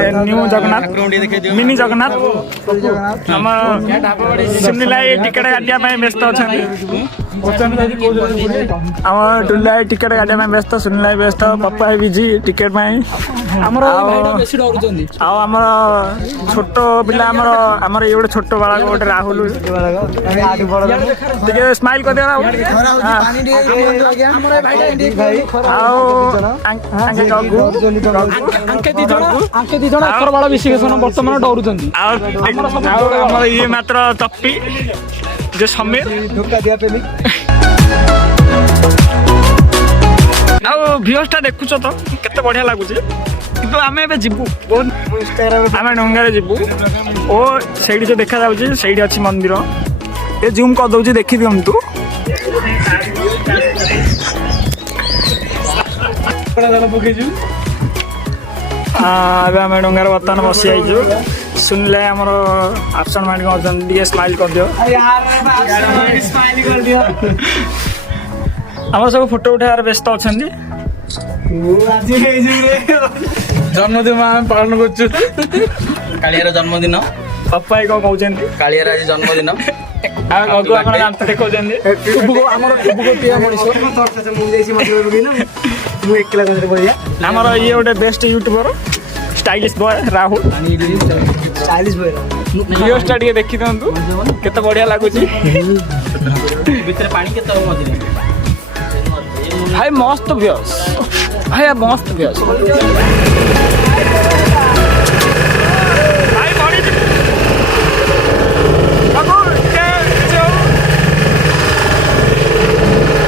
New Jagannath mini Jagannath आम Sunila ticket काटिया व्यस्त अच्छा आम टुला टिकेट काटिया व्यस्त सुनीला व्यस्त पप्पा है बिजी टिकेट आमर छोट पिला आमर ये गोटे छोट बालक गोटे राहुल स्माइल कर बड़ा विश्लेषण बर्तमान डरुंट ये मात्र तप्पी जो समीर भिवसटा देखुच तो केते बढ़िया लगुच किंतु आम ए जीवु आम डंगार जीवु ओ सही जो देखा जाऊँ सही अच्छी मंदिर ये जूम कर दौर देखी दिंतु आम डंगार बर्तमान बसी आईचु सुनिले आमर आप्सन माइंड कौन स्माइल कर दियो आम सब फोटो उठार व्यस्त अच्छा जन्मदिन आम पालन कर कालियार जन्मदिन पप्पा कौन कहते कालियार आज जन्मदिन देखा आमर ये गोटे best YouTuber stylish boy Rahul stylish boy भिडियोटा टे देखी दिंतु केते बढ़िया लगुच पानी केते मझे भाई मस्त व्यूज भाई मस्त व्यूज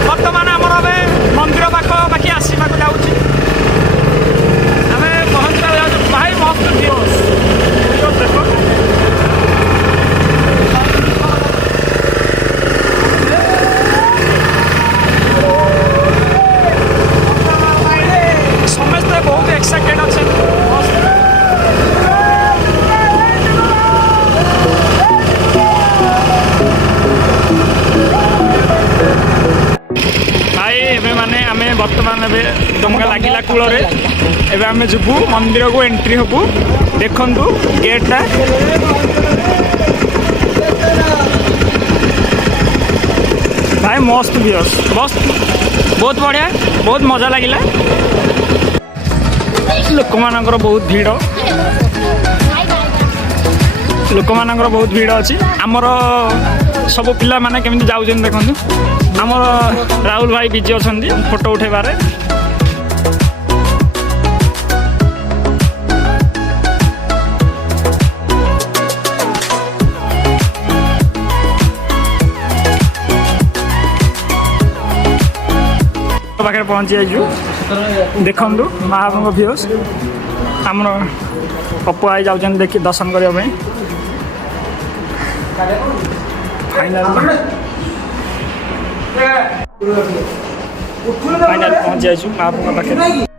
बर्तमान आमर मंदिर पाखी आसवा जाऊँ आम पहुँचा भाई मस्त व्यूज देख समस्ते बहुत एक्साइटेड अच्छे भाई एबे माने आमे वर्तमान एबे डंगा लागिला कूल एबे आमे जीवु मंदिर को एंट्री हबु देखंतु गेटटा भाई मस्त व्यूज मस्त बहुत बढ़िया बहुत मजा लगिला लोक मानकर बहुत भीड़ लोक मानकर बहुत भीड़ अच्छी आमर सब पिला माने केमिति जाउछन देखंतु आमर राहुल भाई बिजी अछंती फोटो उठेबारे पाखे पहुँची आईचु देखु महाप्रभु व्यूज आमर पप्पू आई जाऊँ देखी दर्शन करने फाइनल पहुँची आईचु महाप्रभु पाखे।